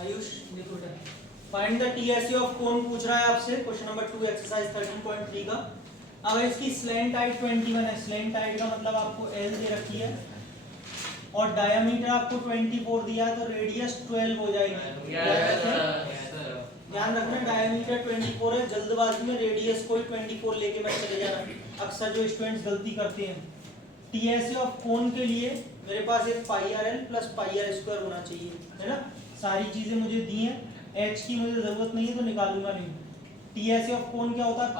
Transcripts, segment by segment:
आयुष देखो बेटा, find the TSA of cone पूछ रहा है आपसे, क्वेश्चन नंबर 2 एक्सरसाइज 13.3 का। अगर इसकी स्लैंट हाइट 21 है, स्लैंट हाइट का मतलब आपको एल दे रखी है और डायमीटर आपको 24 दिया है, तो रेडियस 12 हो जाएगी। ध्यान रखना डायमीटर 24 है, जल्दबाजी में रेडियस को 24 लेके मैं चले जाना, अक्सर जो स्टूडेंट्स गलती करते हैं। टीएसए ऑफ कोन के लिए मेरे पास एक pi r l plus pi r square होना चाहिए, है ना। सारी चीजें मुझे दी हैं, एच की मुझे जरूरत नहीं है तो निकालूंगा नहीं। टीएसए ऑफ कोन क्या होता है?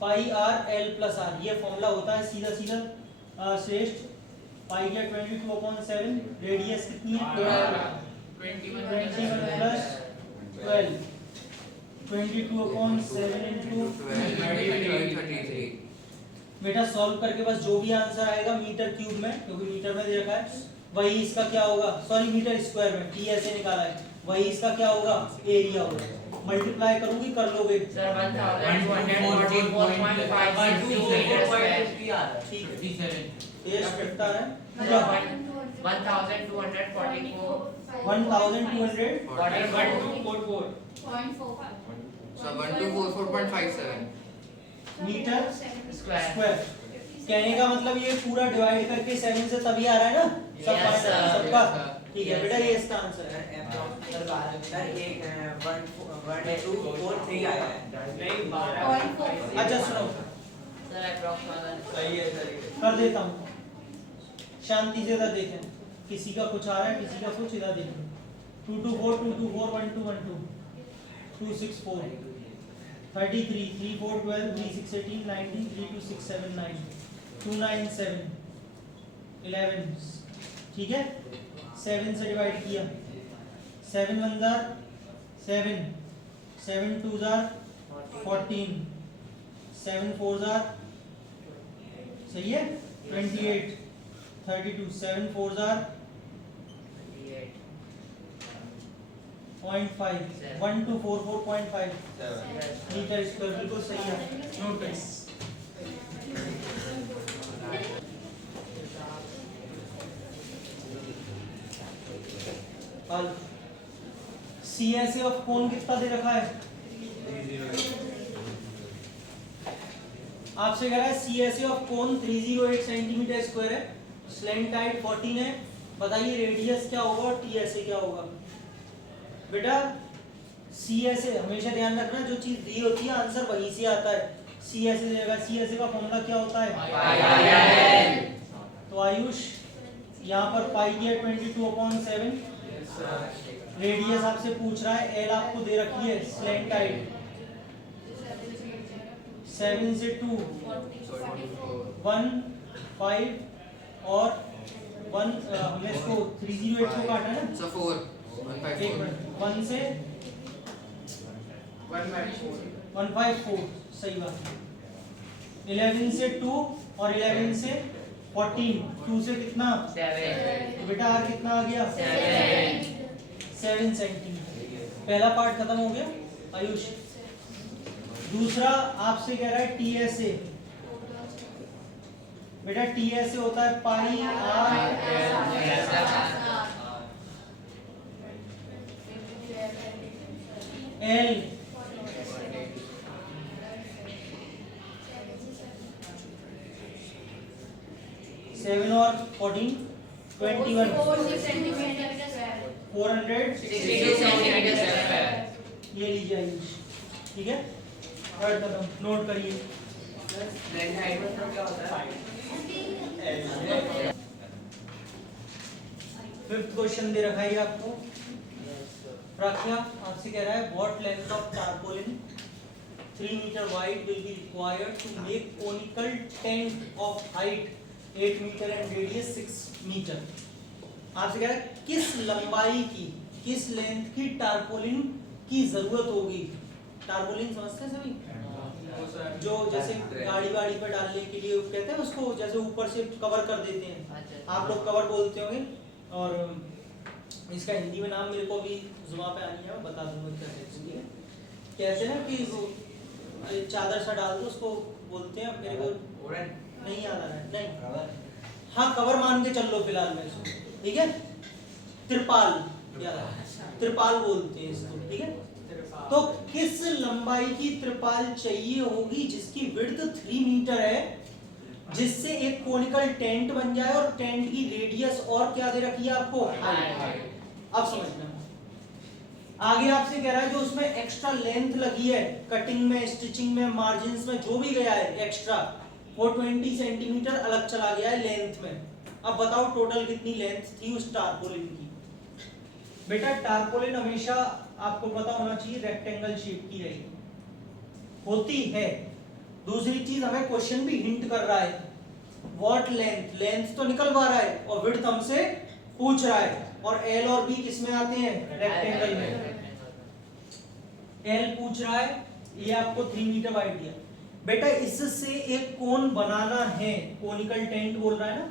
पाई आर एल प्लस आर, ये फॉर्मूला होता है सीधा सीधा श्रेष्ठ। पाई या 22/7, रेडियस कितनी है? 21 प्लस 12, 22/7 इंटू 33। बेटा सॉल्व करके बस जो भी आंसर आएगा मीटर क्यूब में, क्योंकि मीटर में दे रखा है, वही इसका क्या होगा, सॉरी मीटर स्क्वायर में, टी ऐसे निकाला है, वही इसका क्या होगा, एरिया होगा। मल्टीप्लाई करूंगी, कर लोगे सर 1244.52 ठीक है, टेस्ट करता है 1244.57 मीटर स्क्वायर। कहने का मतलब ये पूरा डिवाइड करके 7 से तभी आ रहा है ना, सबका ठीक है बेटा, ये इसका आंसर है। अच्छा सुनो, कर देता हूँ, शांति से इधर देखें, किसी का कुछ आ रहा है, किसी का कुछ, इधर देखें। 224 224 1212 264 33 34 12 36 18 19 32 6 7 9 297 11, ठीक है। 7 से डिवाइड किया, 7 1 जार 7, 7 2 जार 14, 7 4 जार सही है 28, 32, 7 4 जार 0.5, 1244.5 मीटर स्क्वायर, बिल्कुल सही है। नोट करें। सीएसए ऑफ कोन कितना दे रखा है आपसे, कह रहा है CSA of cone 308 centimetre square है, स्लैंट हाइट 14 है, बताइए रेडियस क्या होगा और टीएसए क्या होगा। बेटा सीएसए हमेशा ध्यान रखना, जो चीज दी होती है आंसर वहीं से आता है। सीएसए देगा, सीएसए का फॉर्मूला क्या होता है? तो आयुष यहाँ पर पाई दिया 22/7, रेडियस आपसे पूछ रहा है, एल आपको दे रखी है, स्लैंट हाइट 7 से 2 1 5 और 1, हमने इसको 308 को काटा है ना, 1 से 154, सही बात। 11 से 2 और 11 से 14, 2 से कितना 7, तो बेटा आर कितना आ गया 7 सेंटीमीटर। पहला पार्ट खत्म हो गया आयुष। दूसरा आपसे कह रहा है टीएसए, बेटा टीएसए होता है पाई आर एल, सेवन और 14 21 400 ये लीजिए आयुष, ठीक है। थर्ड कदम नोट करिए, फिफ्थ क्वेश्चन दे रखा है आपको। प्राख्या आपसे कह रहा है what length of tarpaulin 3 metre wide will be required to make conical tent of height 8 metre and radius 6 metre. आपसे कह रहा है किस लंबाई की, किस लेंथ की टारपोलिन की जरूरत होगी। टारपोलिन समझते हैं सभी, जो जैसे गाड़ी वाड़ी पर डालने के लिए कहते हैं उसको, जैसे ऊपर से कवर कर देते हैं, आप लोग कवर बोलते होंगे, और इसका हिंदी में नाम मेरे को अभी जुबान पे आनी है, मैं बता दूंगा क्या कहते हैं। कहते हैं कि चादर सा डाल दो, उसको बोलते हैं, मेरे को नहीं याद आ रहा है, नहीं हाँ कवर मान के चल लो फिलहाल में इसको, ठीक है। त्रिपाल, याद आया, त्रिपाल बोलते हैं इसको, ठीक है। तो किस लंबाई की त्रिपाल चाहिए होगी जिसकी विड्थ 3 मीटर है, जिससे एक कोनिकल टेंट बन जाए और टेंट की रेडियस और क्या दे रखी है आपको, हाइट। अब समझना, आगे आपसे कह रहा है जो उसमें एक्स्ट्रा लेंथ लगी है, कटिंग में, स्टिचिंग में, मार्जिन्स में, जो भी गया है एक्स्ट्रा, वो 20 सेंटीमीटर अलग चला गया है लेंथ में। अब बताओ टोटल कितनी लेंथ थी उस टारपोलिन की। बेटा टारपोलिन हमेशा आपको पता होना चाहिए रेक्टेंगल शेप की रहेगी, होती है। दूसरी चीज हमें क्वेश्चन भी हिंट कर रहा है, व्हाट लेंथ, लेंथ तो निकलवा रहा है और विड्थ हमसे पूछ रहा है, और एल और बी किस में आते हैं, रेक्टेंगल में। एल पूछ रहा है, ये आपको 3 मीटर वाइड दिया। बेटा इससे एक कोन बनाना है, कोनिकल टेंट बोल रहा है ना।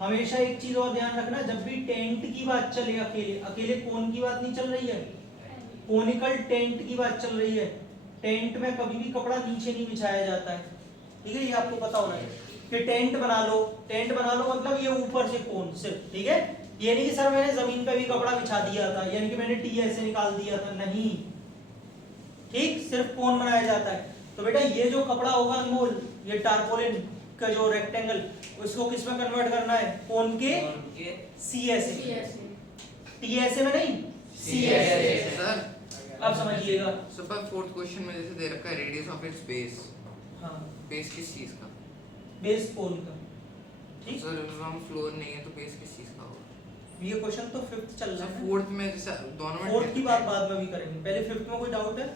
हमेशा एक चीज और ध्यान रखना, जब भी टेंट की बात चले, अकेले अकेले कोन की बात नहीं चल रही है, कोनिकल टेंट की बात चल रही है। टेंट में कभी भी कपड़ा नीचे नहीं बिछाया जाता है, ठीक है, ये आपको पता होना है कि टेंट बना लो, टेंट बना लो मतलब ये ऊपर से कोन सिर्फ, ठीक है। ये नहीं कि सर मैंने जमीन पे भी कपड़ा बिछा दिया था, यानी कि मैंने टी ऐसे निकाल दिया था, नहीं, ठीक, सिर्फ कोन बनाया जाता है। तो बेटा ये जो कपड़ा होगा अनमोल, ये टारपोलिन का जो रेक्टेंगल, उसको किस में कन्वर्ट करना है, कोन के सीएसए, टीएसए में नहीं, सीएसए। सर अब समझिएगा, सुपर फोर्थ क्वेश्चन में जैसे दे रखा है रेडियस ऑफ इट्स बेस, हाँ, बेस किस चीज का, बेस कोन का, ठीक। सर हम फ्लोर नहीं है तो बेस किस चीज का होगा। ये क्वेश्चन तो 5th चल रहा सर है, फोर्थ में जैसे दोनों में 4th की बात बाद में भी करेंगे, पहले 5th में कोई डाउट है,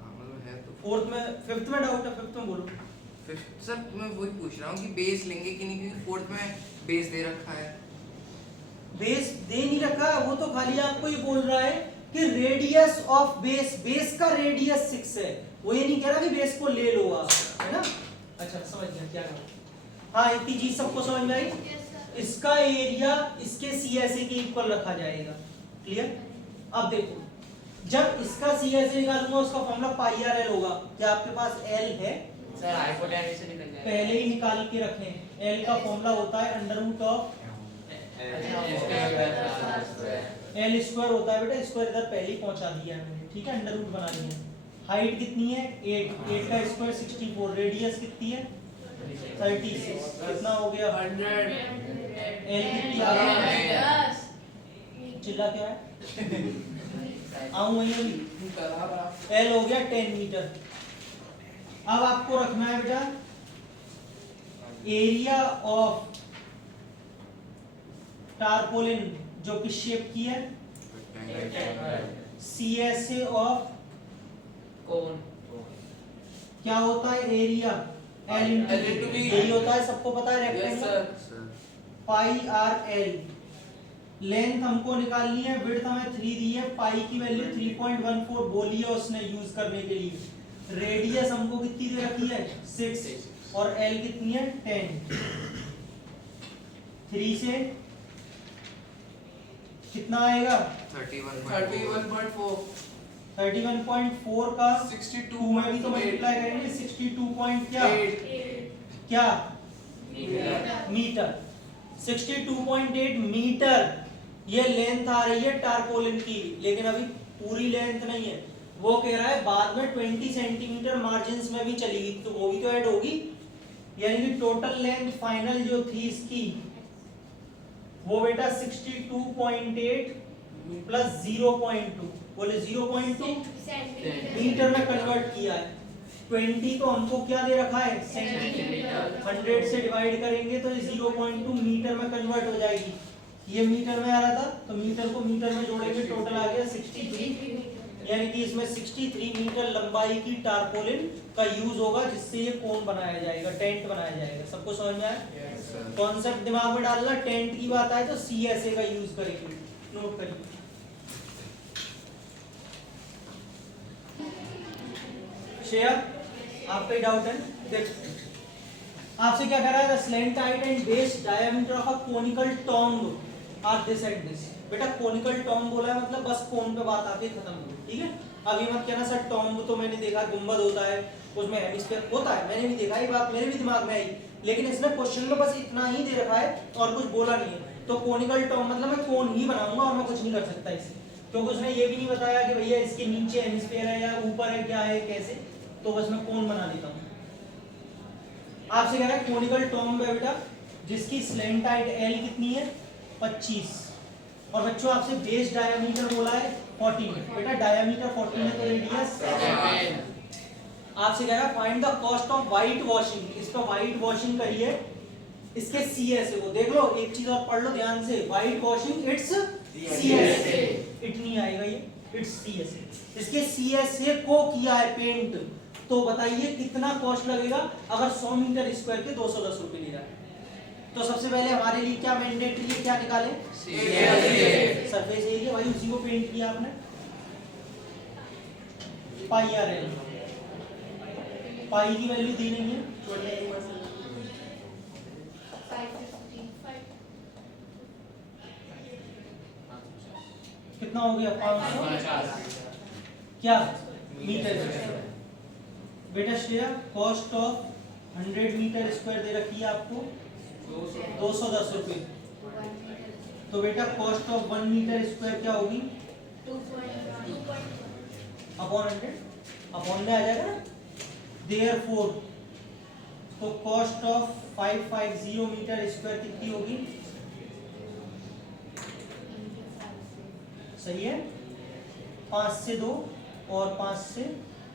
हाँ, मतलब है तो 4th में, 5th में डाउट है, 5th में बोलो। सर मैं वही पूछ रहा हूँ कि बेस लेंगे कि नहीं, क्योंकि फोर्थ में बेस दे रखा है। बेस दे नहीं रखा, वो तो खाली आपको ये बोल रहा है कि रेडियस ऑफ बेस, बेस का रेडियस 6 है, वो ये नहीं कह रहा कि बेस को ले लो आप, है ना। अच्छा समझ गया क्या कहा, हाँ इतनी चीज सबको समझ में आई। इसका एरिया इसके सीएसए के इक्वल रखा जाएगा, क्लियर। अब देखो, जब इसका सीएसए निकालूंगा उसका फॉर्मूला पाई आर एल होगा, क्या आपके पास एल है, सर हाइपोटेन्यूज से निकल जाएगा, पहले ही निकाल के रखें। एल का फॉर्मूला होता है under root of L square होता है, बेटा स्क्वायर इधर पहले ही पहुंचा दिया है मैंने, ठीक है, अंडर रूट बना लिया। हाइट कितनी है 8, 8 का स्क्वायर 64, रेडियस कितनी है 36, कितना हो गया 100। एल कितनी आ गई, चिल्ला क्या है, आऊं वहीं अभी, एल हो गया 10 मीटर। अब आपको रखना है बेटा एरिया ऑफ टारपोलिन जो किस शेप की है, सीएसए ऑफ कौन क्या होता है एरिया, एल इंटू बी, यही होता है, सबको पता है रेक्टेंगल, पाई आर एल। लेंथ हमको निकालनी है, विड्थ हमें 3 दी है, पाई की वैल्यू 3.14 बोली है उसने यूज करने के लिए। रेडियस हमको कितनी दे रखी है 6 और एल कितनी है 10। 3 से कितना आएगा 31.4 31.4 का 62 में भी तो मल्टीप्लाई करेंगे 62 पॉइंट क्या क्या मीटर, 62.8 मीटर ये लेंथ आ रही है टारपोलिन की, लेकिन अभी पूरी लेंथ नहीं है। वो कह रहा है बाद में 20 सेंटीमीटर मार्जिन्स में भी चलेगी, तो वो भी तो ऐड होगी, यानी कि टोटल लेंथ फाइनल जो थी इसकी वो बेटा 62.8 प्लस 0.2, बोले 0.2 मीटर में कन्वर्ट किया है। 20 तो हमको क्या दे रखा है सेंटीमीटर, 100 से डिवाइड करेंगे तो ये 0.2 मीटर में कन्वर्ट हो जाएगी। ये मीटर में आ रहा था तो मीटर को मीटर में जोड़ेंगे, टोटल आ गया 63, यानी कि इसमें 63 मीटर लंबाई की टारपोलिन का यूज होगा जिससे ये कोन बनाया जाएगा, टेंट बनाया जाएगा। सबको समझ में आया, कॉन्सेप्ट दिमाग में डालना, टेंट की बात आए तो सीएसए का यूज करेंगे, नोट करिए। शेयर आपका ही डाउट है, देख आपसे क्या कह रहा है, the slant height and base diameter of a conical tong are this and this. बेटा कोनिकल टॉन्ग बोला है मतलब बस कोन पे बात आके खत्म हो, ठीक है। अब ये मत कहना सर टॉन्ग तो मैंने देखा गुंबद होता है उसमें हेमिस्फीयर होता है, मैंने भी देखा, ये बात मेरे भी दिमाग में आई, लेकिन इसने क्वेश्चन में बस इतना ही दे रखा है और कुछ बोला नहीं है। तो कोनिकल टॉम मतलब मैं कोन ही बनाऊंगा और मैं कुछ नहीं कर सकता इसे, क्योंकि उसने ये भी नहीं बताया कि भैया इसके नीचे हेमिस्फीयर है या ऊपर है, क्या है, कैसे। तो बस मैं कोन बना देता हूँ। आपसे कह रहा है कोनिकल टॉम है बेटा जिसकी स्लैंट हाइट एल कितनी है 25, और बच्चों आपसे बेस डायमीटर बोला है 14। बेटा डायमीटर 14 है तो रेडियस 7। आपसे कह रहा है find the cost of white washing. इस पर व्हाइट वॉशिंग करिए, इसके सीएस है वो, देख लो एक चीज और पढ़ लो ध्यान से, white washing it's CS, it नहीं आएगा ये, इट्स सीएस। इसके सीएस से को किया है पेंट, तो बताइए कितना कॉस्ट लगेगा अगर 100 मीटर स्क्वायर के 210 रुपए ले रहा है। तो सबसे पहले हमारे लिए क्या मैंडेटरी है, क्या निकालें, सरफेस एरिया, भाई उसी को पेंट किया आपने, पाई आर एल, पाई की वैल्यू दी नहीं है, कितना हो गया 500 क्या मीटर स्क्वायर। बेटा Shreya cost of 100 metre square दे रखी है आपको 210 रुपए, तो बेटा कॉस्ट ऑफ 1 मीटर स्क्वायर क्या होगी अपॉन 100, अपॉन में आ जाएगा ना, देयरफॉर तो कॉस्ट ऑफ 550 मीटर स्क्वायर कितनी होगी, सही है, 5 से 2 और 5 से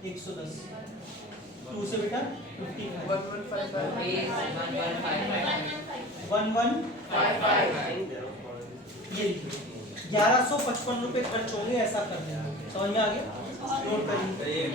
110, 2 से बेटा 1155 ये 1155 रुपए खर्च होंगे, ऐसा कर देना, समझ में आ गया, नोट करिए।